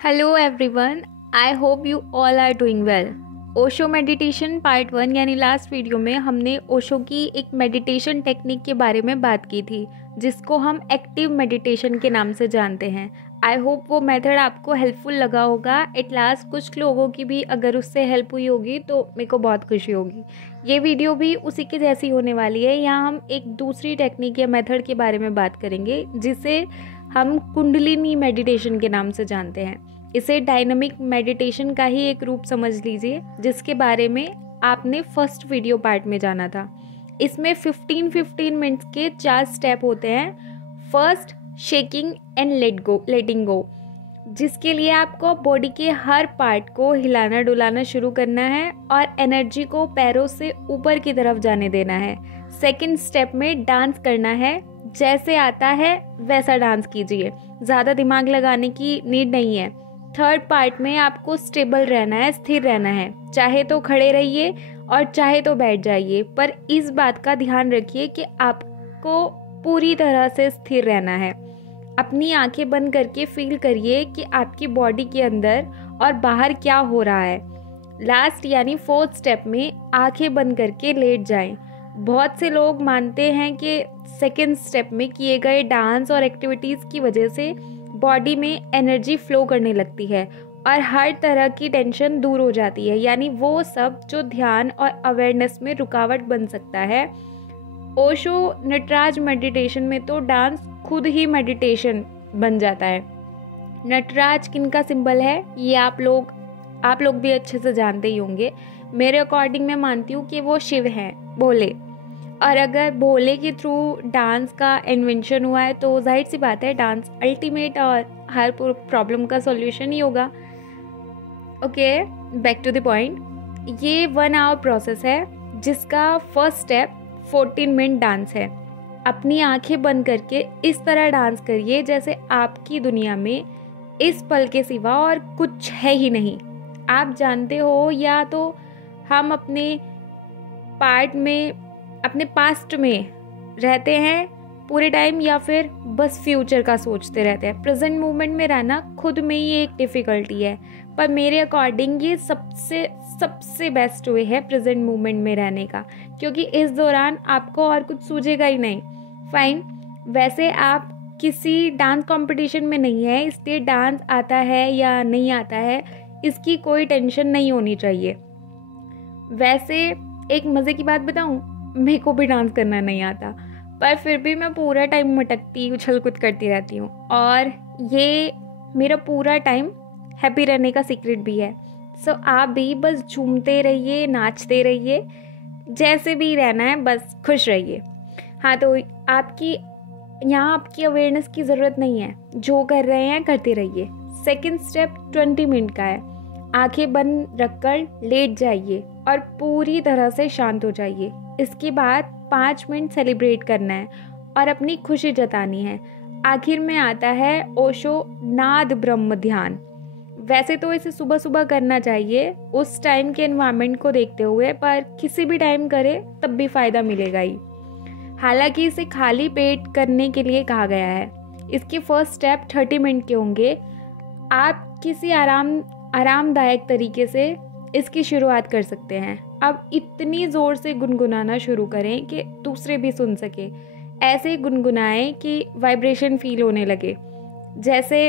Hello everyone, I hope you all are doing well. Osho meditation part 1 यानी last video में हमने ओशो की एक मेडिटेशन टेक्निक के बारे में बात की थी, जिसको हम एक्टिव मेडिटेशन के नाम से जानते हैं। आई होप वो मेथड आपको हेल्पफुल लगा होगा। एट लास्ट कुछ लोगों की भी अगर उससे हेल्प हुई होगी तो मेरे को बहुत खुशी होगी। ये वीडियो भी उसी के जैसी होने वाली है। यहाँ हम एक दूसरी टेक्निक या मेथड के बारे में बात करेंगे, जिसे हम कुंडलिनी मेडिटेशन के नाम से जानते हैं। इसे डायनामिक मेडिटेशन का ही एक रूप समझ लीजिए, जिसके बारे में आपने फर्स्ट वीडियो पार्ट में जाना था। इसमें 15-15 मिनट्स के 4 स्टेप होते हैं। फर्स्ट, शेकिंग एंड लेटिंग गो, जिसके लिए आपको बॉडी के हर पार्ट को हिलाना डुलाना शुरू करना है और एनर्जी को पैरों से ऊपर की तरफ जाने देना है। सेकंड स्टेप में डांस करना है, जैसे आता है वैसा डांस कीजिए, ज़्यादा दिमाग लगाने की नीड नहीं है। थर्ड पार्ट में आपको स्टेबल रहना है, स्थिर रहना है, चाहे तो खड़े रहिए और चाहे तो बैठ जाइए, पर इस बात का ध्यान रखिए कि आपको पूरी तरह से स्थिर रहना है। अपनी आंखें बंद करके फील करिए कि आपकी बॉडी के अंदर और बाहर क्या हो रहा है। लास्ट यानी फोर्थ स्टेप में आंखें बंद करके लेट जाएं। बहुत से लोग मानते हैं कि सेकेंड स्टेप में किए गए डांस और एक्टिविटीज़ की वजह से बॉडी में एनर्जी फ्लो करने लगती है और हर तरह की टेंशन दूर हो जाती है, यानी वो सब जो ध्यान और अवेयरनेस में रुकावट बन सकता है। ओशो नटराज मेडिटेशन में तो डांस खुद ही मेडिटेशन बन जाता है। नटराज किनका सिंबल है ये आप लोग भी अच्छे से जानते ही होंगे। मेरे अकॉर्डिंग मैं मानती हूँ कि वो शिव हैं, भोले। और अगर भोले के थ्रू डांस का इन्वेंशन हुआ है तो जाहिर सी बात है डांस अल्टीमेट और हर प्रॉब्लम का सॉल्यूशन ही होगा। Okay, back to the point. ये 1 आवर प्रोसेस है, जिसका फर्स्ट स्टेप 14 मिनट डांस है। अपनी आंखें बंद करके इस तरह डांस करिए जैसे आपकी दुनिया में इस पल के सिवा और कुछ है ही नहीं। आप जानते हो, या तो हम अपने पास्ट में रहते हैं पूरे टाइम, या फिर बस फ्यूचर का सोचते रहते हैं। प्रेजेंट मोमेंट में रहना खुद में ही एक डिफ़िकल्टी है, पर मेरे अकॉर्डिंग ये सबसे बेस्ट वे है प्रेजेंट मोमेंट में रहने का, क्योंकि इस दौरान आपको और कुछ सूझेगा ही नहीं। फाइन, वैसे आप किसी डांस कंपटीशन में नहीं है, इसलिए डांस आता है या नहीं आता है इसकी कोई टेंशन नहीं होनी चाहिए। वैसे एक मज़े की बात बताऊं, मेरे को भी डांस करना नहीं आता, पर फिर भी मैं पूरा टाइम मटकती उछल कूद करती रहती हूँ, और ये मेरा पूरा टाइम हैप्पी रहने का सीक्रेट भी है। सो आप भी बस झूमते रहिए, नाचते रहिए, जैसे भी रहना है बस खुश रहिए। हाँ, तो आपकी अवेयरनेस की ज़रूरत नहीं है, जो कर रहे हैं करते रहिए। सेकेंड स्टेप 20 मिनट का है। आंखें बंद रखकर लेट जाइए और पूरी तरह से शांत हो जाइए। इसके बाद 5 मिनट सेलिब्रेट करना है और अपनी खुशी जतानी है। आखिर में आता है ओशो नाद ब्रह्म ध्यान। वैसे तो इसे सुबह सुबह करना चाहिए, उस टाइम के एनवायरनमेंट को देखते हुए, पर किसी भी टाइम करे तब भी फ़ायदा मिलेगा ही। हालांकि इसे खाली पेट करने के लिए कहा गया है। इसके फर्स्ट स्टेप 30 मिनट के होंगे। आप किसी आरामदायक तरीके से इसकी शुरुआत कर सकते हैं। अब इतनी ज़ोर से गुनगुनाना शुरू करें कि दूसरे भी सुन सके। ऐसे गुनगुनाएं कि वाइब्रेशन फील होने लगे, जैसे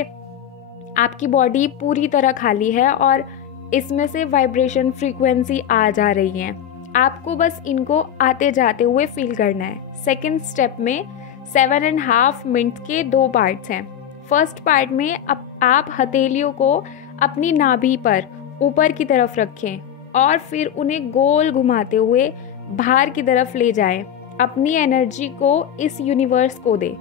आपकी बॉडी पूरी तरह खाली है और इसमें से वाइब्रेशन फ्रीक्वेंसी आ जा रही है। आपको बस इनको आते जाते हुए फील करना है। सेकेंड स्टेप में 7.5 मिनट के 2 पार्ट्स हैं। फर्स्ट पार्ट में आप हथेलियों को अपनी नाभि पर ऊपर की तरफ रखें और फिर उन्हें गोल घुमाते हुए बाहर की तरफ ले जाएं। अपनी एनर्जी को इस यूनिवर्स को दें।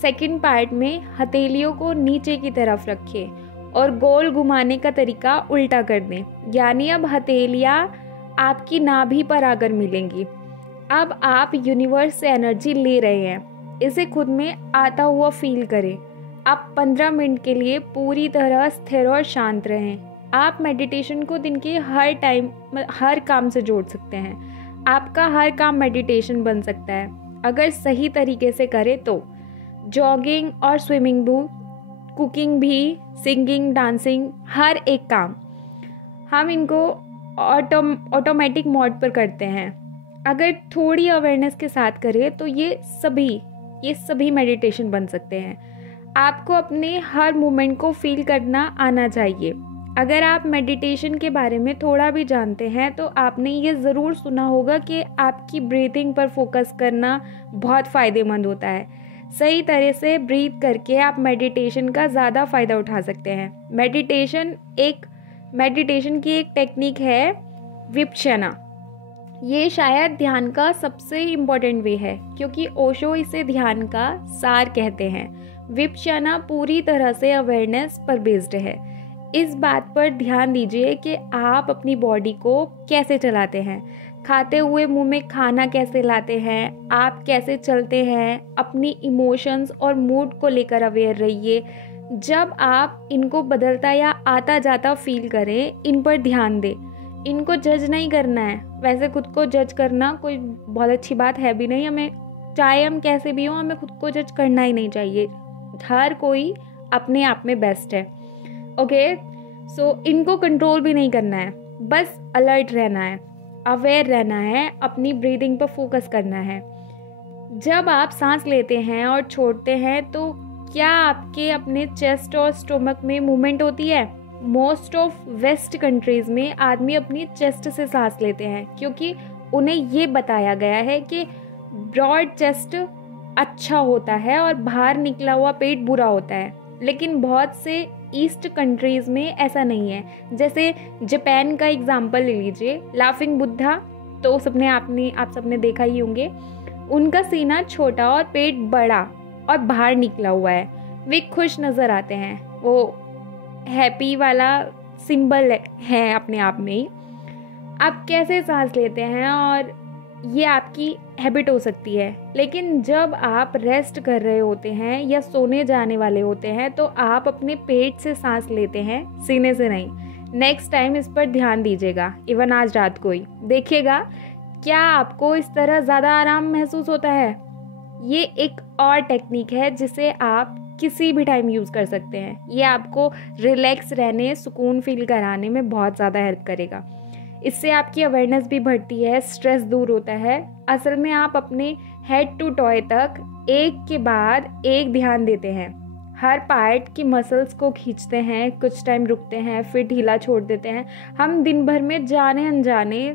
सेकंड पार्ट में हथेलियों को नीचे की तरफ रखें और गोल घुमाने का तरीका उल्टा कर दें, यानी अब हथेलियाँ आपकी नाभि पर आकर मिलेंगी। अब आप यूनिवर्स से एनर्जी ले रहे हैं, इसे खुद में आता हुआ फील करें। आप 15 मिनट के लिए पूरी तरह स्थिर और शांत रहें। आप मेडिटेशन को दिन के हर काम से जोड़ सकते हैं। आपका हर काम मेडिटेशन बन सकता है अगर सही तरीके से करें तो। जॉगिंग और स्विमिंग कुकिंग भी, सिंगिंग, डांसिंग, हर एक काम हम इनको ऑटोमेटिक मोड पर करते हैं। अगर थोड़ी अवेयरनेस के साथ करें तो ये सभी मेडिटेशन बन सकते हैं। आपको अपने हर मोमेंट को फील करना आना चाहिए। अगर आप मेडिटेशन के बारे में थोड़ा भी जानते हैं तो आपने ये ज़रूर सुना होगा कि आपकी ब्रीथिंग पर फोकस करना बहुत फ़ायदेमंद होता है। सही तरह से ब्रीथ करके आप मेडिटेशन का ज़्यादा फ़ायदा उठा सकते हैं। मेडिटेशन की एक टेक्निक है विपश्यना। ये शायद ध्यान का सबसे इम्पोर्टेंट वे है, क्योंकि ओशो इसे ध्यान का सार कहते हैं। विपश्यना पूरी तरह से अवेयरनेस पर बेस्ड है। इस बात पर ध्यान दीजिए कि आप अपनी बॉडी को कैसे चलाते हैं, खाते हुए मुंह में खाना कैसे लाते हैं, आप कैसे चलते हैं, अपनी इमोशंस और मूड को लेकर अवेयर रहिए। जब आप इनको बदलता या आता जाता फील करें, इन पर ध्यान दें। इनको जज नहीं करना है। वैसे खुद को जज करना कोई बहुत अच्छी बात है भी नहीं। हमें चाहे हम कैसे भी हों, हमें खुद को जज करना ही नहीं चाहिए। हर कोई अपने आप में बेस्ट है। ओके, सो इनको कंट्रोल भी नहीं करना है, बस अलर्ट रहना है, अवेयर रहना है, अपनी ब्रीदिंग पर फोकस करना है। जब आप सांस लेते हैं और छोड़ते हैं तो क्या आपके अपने चेस्ट और स्टोमक में मूवमेंट होती है? मोस्ट ऑफ वेस्ट कंट्रीज़ में आदमी अपनी चेस्ट से सांस लेते हैं, क्योंकि उन्हें ये बताया गया है कि ब्रॉड चेस्ट अच्छा होता है और बाहर निकला हुआ पेट बुरा होता है। लेकिन बहुत से ईस्ट कंट्रीज़ में ऐसा नहीं है। जैसे जापान का एग्जांपल ले लीजिए, लाफिंग बुद्धा तो आप सबने देखा ही होंगे। उनका सीना छोटा और पेट बड़ा और बाहर निकला हुआ है। वे खुश नज़र आते हैं, वो हैप्पी वाला सिंबल है अपने आप में ही। आप कैसे सांस लेते हैं और ये आपकी हैबिट हो सकती है। लेकिन जब आप रेस्ट कर रहे होते हैं या सोने जाने वाले होते हैं तो आप अपने पेट से सांस लेते हैं, सीने से नहीं। नेक्स्ट टाइम इस पर ध्यान दीजिएगा, इवन आज रात को ही देखिएगा, क्या आपको इस तरह ज़्यादा आराम महसूस होता है। ये एक और टेक्निक है जिसे आप किसी भी टाइम यूज़ कर सकते हैं। ये आपको रिलैक्स रहने, सुकून फील कराने में बहुत ज़्यादा हेल्प करेगा। इससे आपकी अवेयरनेस भी बढ़ती है, स्ट्रेस दूर होता है। असल में आप अपने हेड टू टॉय तक एक के बाद एक ध्यान देते हैं। हर पार्ट की मसल्स को खींचते हैं, कुछ टाइम रुकते हैं, फिर ढीला छोड़ देते हैं। हम दिन भर में जाने अनजाने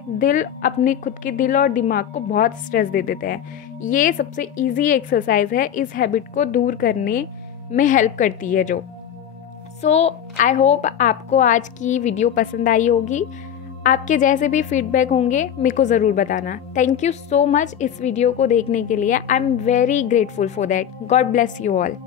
अपने खुद के दिल और दिमाग को बहुत स्ट्रेस दे देते हैं। ये सबसे इजी एक्सरसाइज है, इस हैबिट को दूर करने में हेल्प करती है जो। आई होप आपको आज की वीडियो पसंद आई होगी। आपके जैसे भी फीडबैक होंगे मेरे को ज़रूर बताना। थैंक यू सो मच इस वीडियो को देखने के लिए। I am very grateful for that. God bless you all.